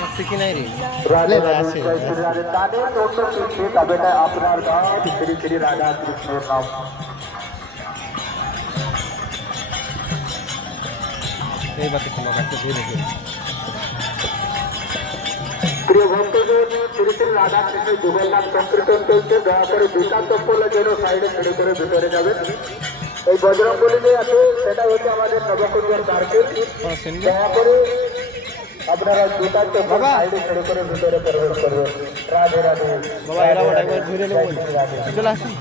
আছে কি নাই রে রাধে আছে রাধে জয় শ্রী রাধে তাদের অন্য কিছু তবে না আপনার নাম শ্রী শ্রী রাধা কৃষ্ণের নাম এই বাতে কোনো কাছে ধরে ধরে প্রিয় ভক্তজন শ্রী শ্রী রাধা কৃষ্ণের যুগল নাম সংকীর্তন চলছে দয়া করে দুটা চপ্পলের জন্য সাইডে ছেড়ে করে ভিতরে যাবেন এই বজরঙ্গলি যে আছে সেটা হচ্ছে আমাদের নবকুঞ্জের সার্কেল দয়া করে আপনারা দুটা চপ্পল সাইডে ছেড়ে করে ভিতরে প্রবেশ করবেন রাধে রাধে বাবা এরা ওটা একবার ধরে নেব চলে আসুন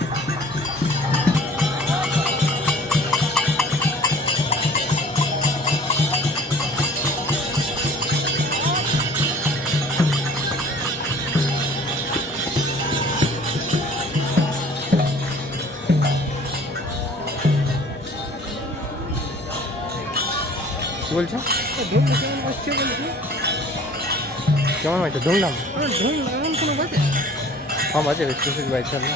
কি বলছো কেমন বাজছে ধুমধাম হ্যাঁ বাজে বেশ কিছু বাজছে না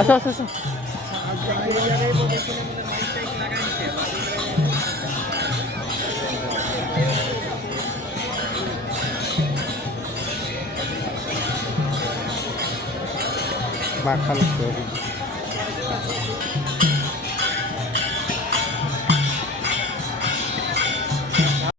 আসো আসো আসো মাখান